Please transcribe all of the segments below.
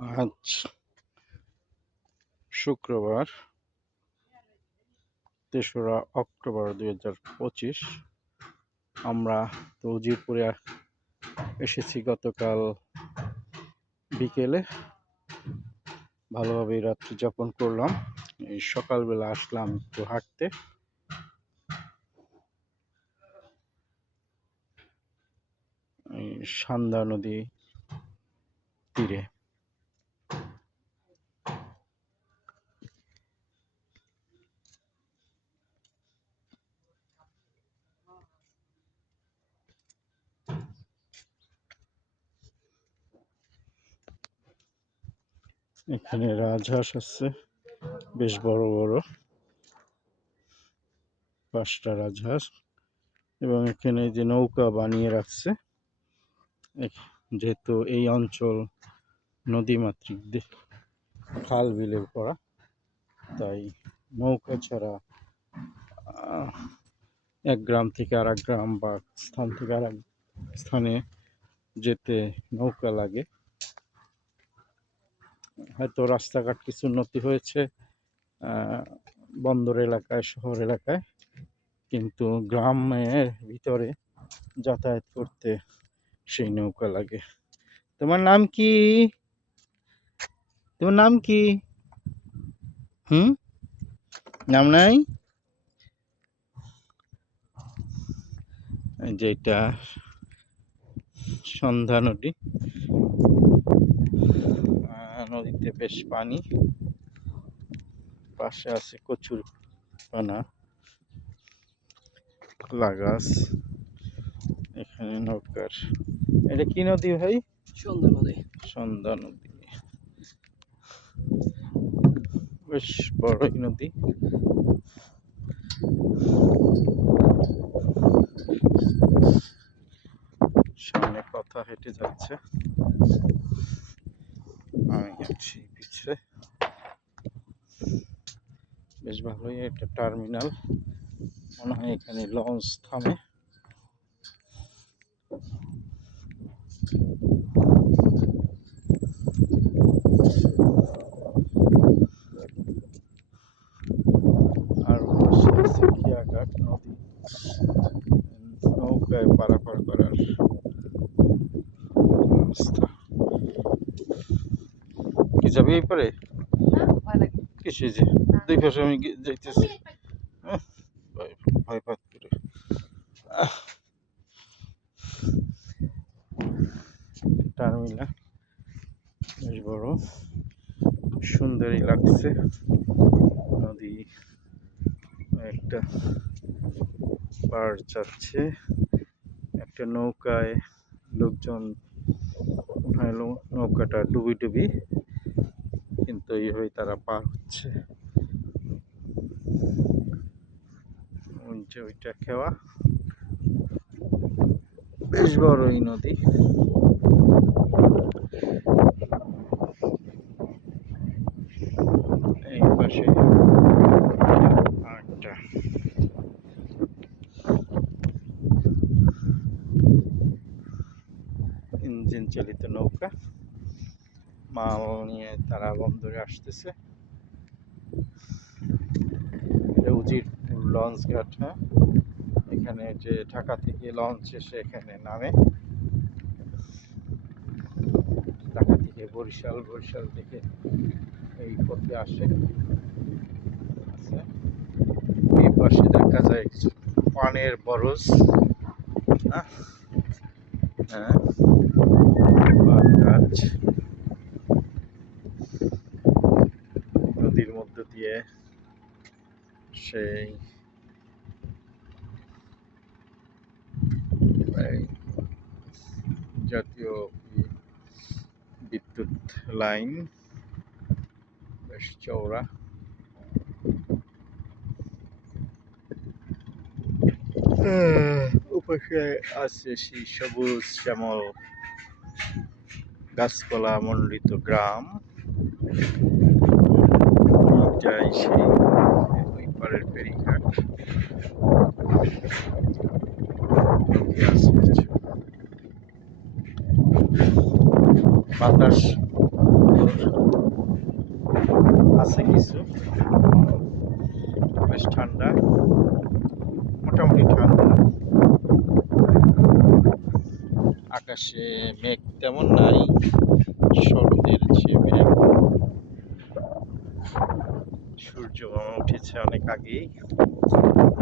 আজ শুক্রবার ৩রা অক্টোবর ২০২৫। আমরা তো উজিরপুরে এসেছি গতকাল বিকেলে। ভালোভাবেই রাত্রি যাপন করলাম। এই সকালবেলা আসলাম একটু হাঁটতে। এই সান্দা নদী তীরে। এখানে রাজহাঁস আছে বেশ বড় বড়, 5টা রাজহাঁস। এবং এখানে যে নৌকা বানিয়ে রাখছে, যেহেতু এই অঞ্চল নদীমাতৃক খাল বিলের করা, তাই নৌকা ছাড়া এক গ্রাম থেকে আর এক গ্রাম বা স্থান থেকে আর এক স্থানে যেতে নৌকা লাগে। হয়তো রাস্তাঘাট কিছু উন্নতি হয়েছে বন্দর এলাকায়, শহর এলাকায়, কিন্তু গ্রামের ভিতরে যাতায়াত করতে সেই নৌকা লাগে। তোমার নাম কি? তোমার নাম কি? নাম নাই? যেটা সন্ধ্যা নদী। নদীতে বেশ পানি, পাশে আছে কচুর পানা, কলা গাছ। এখানে নৌকার, এটা কি নদী ভাই? সন্ধ্যা নদী। সন্ধ্যা নদী বেশ বড়ই নদী। সামনে কথা হেঁটে যাচ্ছে, আমি যাচ্ছি পিছে। বেশ ভালোই একটা টার্মিনাল, মনে হয় এখানে লঞ্চ থামে। আর পাশে আছে খিয়াঘাট নদী, নৌকায় পারাপার করার ব্যবস্থা। কি যাবে এই পারে? কিসে যে দুই পাশে আমি যাইতেছি, ভয় পাত করে। টার্মিনাল বেশ বড়, সুন্দরই লাগছে। নদী, একটা পার যাচ্ছে, একটা নৌকায় লোকজন, নৌকাটা ডুবি ডুবি, কিন্তু এইভাবে তারা পার হচ্ছে। ওইটা খেওয়া, বেশ বড় এই নদী। এই পাশে আরেকটা ইঞ্জিন চালিত নৌকা, মাল নিয়ে তারা বন্দরে আসতেছে। এটা উজিরপুর লঞ্চ ঘাট। হ্যাঁ, এখানে যে ঢাকা থেকে লঞ্চ এসে এখানে নামে, ঢাকা থেকে বরিশাল, বরিশাল থেকে এই পথে আসে। এই পাশে দেখা যায় কিছু পানের বরজ। হ্যাঁ, পান গাছ নদীর মধ্য দিয়ে সেই জাতীয় বিদ্যুৎ লাইন, বেশ চওড়া। ওপাশে আছে সেই সবুজ শ্যামল গাছপালা মণ্ডিত গ্রাম। এটাই সেই ওই পারের ফেরিঘাট। বাতাস আছে কিছু, বেশ ঠান্ডা, মোটামুটি ঠান্ডা। আকাশে মেঘ তেমন নাই, শরতের যে মেঘ। সূর্য উঠেছে অনেক আগেই।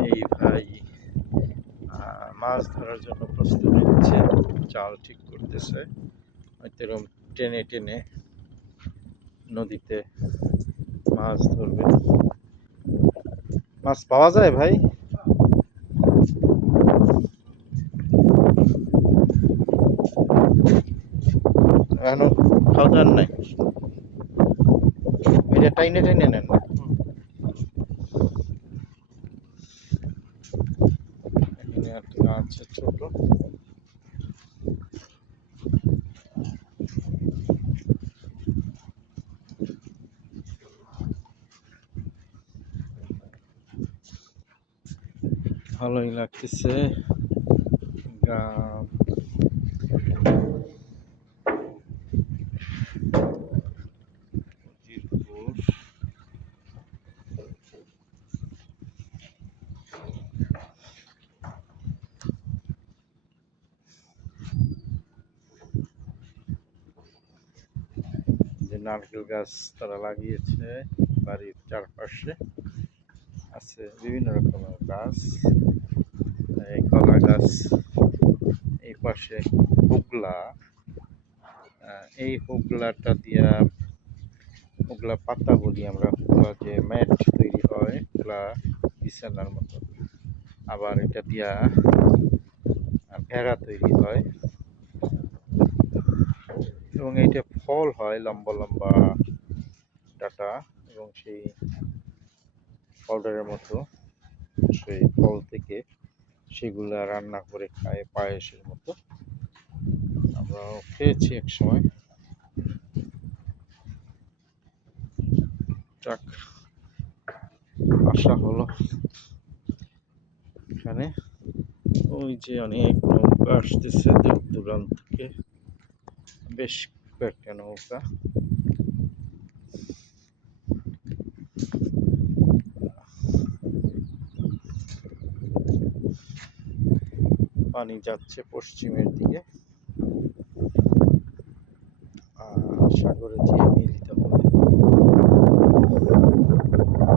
এই ভাই মাছ ধরার জন্য প্রস্তুত হচ্ছে, জাল ঠিক করতেছে, হয়তো এরকম টেনে টেনে নদীতে মাছ ধরবে। মাছ পাওয়া যায় ভাই? এখনো খাওয়া দাওয়ার নাই? এটা টাইনে টাইনে নেন। এখানে একটা আছে ছোট। ভালোই লাগতেছে গ্রাম। জিরপুর। যে নারকেল গাছ তারা লাগিয়েছে বাড়ির চারপাশে, আছে বিভিন্ন রকমের গাছ, কলা গাছ। এই পাশে হুগলা, এই হুগলাটা দিয়া, হুগলা পাতা বলি আমরা, হুগলা যে ম্যাট তৈরি হয়, হুগলা বিছানার মতো। আবার এটা দিয়া ভেড়া তৈরি হয়, এবং এইটা ফল হয় লম্বা লম্বা ডাটা, এবং সেই পাউডারের মতো। সেই ফল থেকে সেগুলা রান্না করে খায় পায়েসের মতো। আমরাও খেয়েছি এক সময়। যাক, আসা হলো এখানে। ওই যে অনেক নৌকা আসতেছে দূর দূরান্ত থেকে, বেশ কয়েকটা নৌকা। পানি যাচ্ছে পশ্চিমের দিকে, সাগরে যেয়ে মিলিত হবে।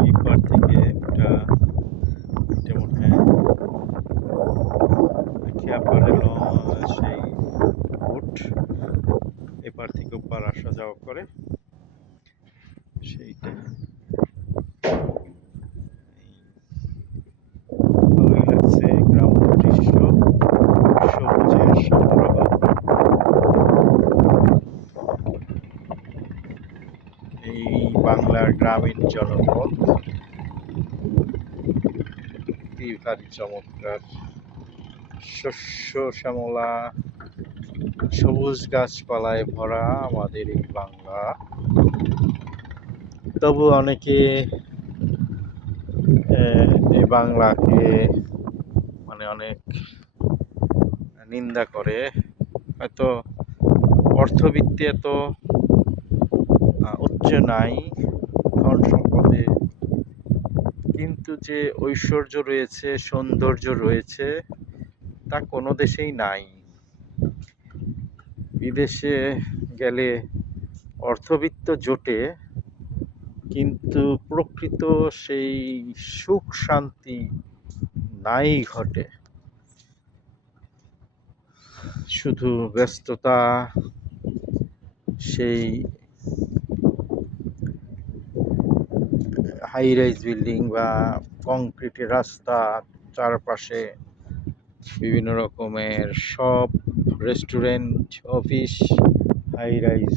এই পার থেকে একটা মনে হয় খেয়াপাড়ের সেই বোট এপার থেকে ওপার আসা যাওয়া করে, সেইটা। ভালোই লাগছে গ্রাম্য দৃশ্য, সবুজের সমারোহ। এই বাংলার গ্রামীণ জনপদ ভারী চমৎকার, শস্য শ্যামলা, সবুজ গাছপালায় ভরা আমাদের এই বাংলা। তবু অনেকে এই বাংলাকে মানে অনেক নিন্দা করে, হয়তো অর্থবিত্তে এত উচ্চ নাই, ধন সম্পদে, কিন্তু যে ঐশ্বর্য রয়েছে, সৌন্দর্য রয়েছে, তা কোনো দেশেই নাই। বিদেশে গেলে অর্থবিত্ত জোটে, কিন্তু প্রকৃত সেই সুখ শান্তি নাই ঘটে। শুধু ব্যস্ততা, সেই হাই রাইজ বিল্ডিং বা কংক্রিটের রাস্তা, চারপাশে বিভিন্ন রকমের সব রেস্টুরেন্ট, অফিস, হাই রাইজ।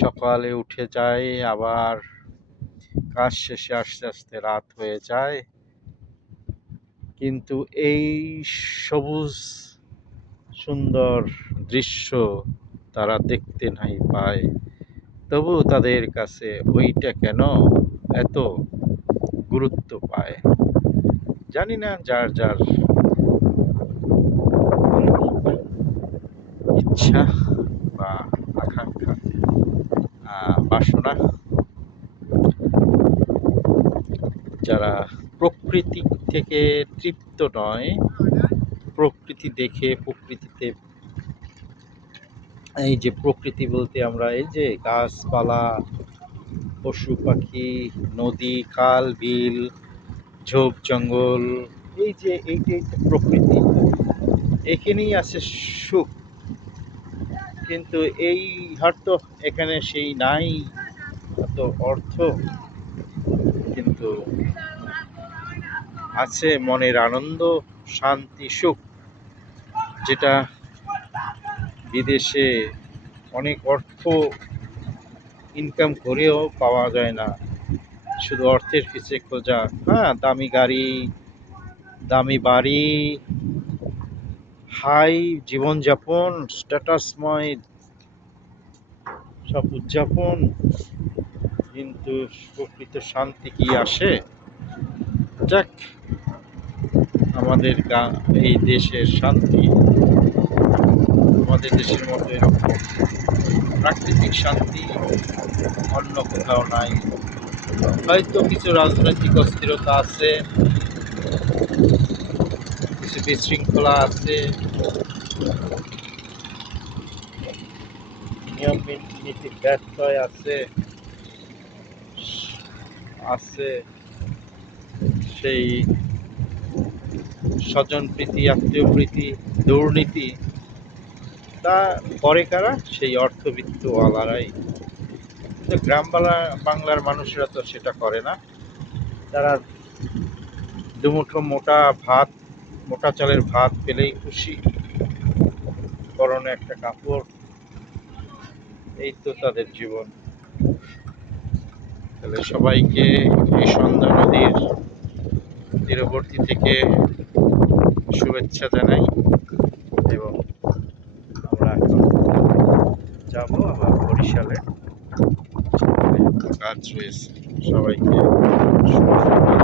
সকালে উঠে যায়, আবার কাজ শেষে আস্তে আস্তে রাত হয়ে যায়, কিন্তু এই সবুজ সুন্দর দৃশ্য তারা দেখতে নাই পায়। তবু তাদের কাছে ওইটা কেন এত গুরুত্ব পায়, জানি না, যার যার ইচ্ছা বা আকাঙ্ক্ষা। ভালোবাসো না, যারা প্রকৃতি থেকে তৃপ্ত নয়, প্রকৃতি দেখে প্রকৃতিতে, এই যে প্রকৃতি বলতে আমরা এই যে গাছপালা, পশু পাখি, নদী, খাল, বিল, ঝোপ জঙ্গল, এইটাই তো প্রকৃতি, এখানেই আছে সুখ। কিন্তু এই হয়তো এখানে সেই নাই এত অর্থ, কিন্তু আছে মনের আনন্দ, শান্তি, সুখ, যেটা বিদেশে অনেক অর্থ ইনকাম করেও পাওয়া যায় না। শুধু অর্থের পিছে খোঁজা, হ্যাঁ, দামি গাড়ি, দামি বাড়ি, হাই জীবনযাপন, স্ট্যাটাসময় সব উদযাপন, কিন্তু প্রকৃত শান্তি কি আসে? যাক, আমাদের এই দেশের শান্তি আমাদের দেশের মতো এরকম প্রাকৃতিক শান্তি অন্য কোথাও নাই। হয়তো কিছু রাজনৈতিক অস্থিরতা আছে, কিছু বিশৃঙ্খলা আছে, নিয়ম নীতির ব্যত্যয় আছে, আছে সেই স্বজন প্রীতি, আত্মীয় প্রীতি, দুর্নীতি, তা করে কারা? সেই অর্থবিত্তওয়ালারাই। কিন্তু বাংলার মানুষেরা তো সেটা করে না। তারা দুমুঠো মোটা চালের ভাত পেলেই খুশি, পরনে একটা কাপড়, এই তো তাদের জীবন। তাহলে সবাইকে এই সন্ধ্যা নদীর তীরবর্তী থেকে শুভেচ্ছা জানাই, এবং আমরা এখন যাবো আবার বরিশালে, কাজ রয়েছে। সবাইকে শুভ সন্ধ্যা।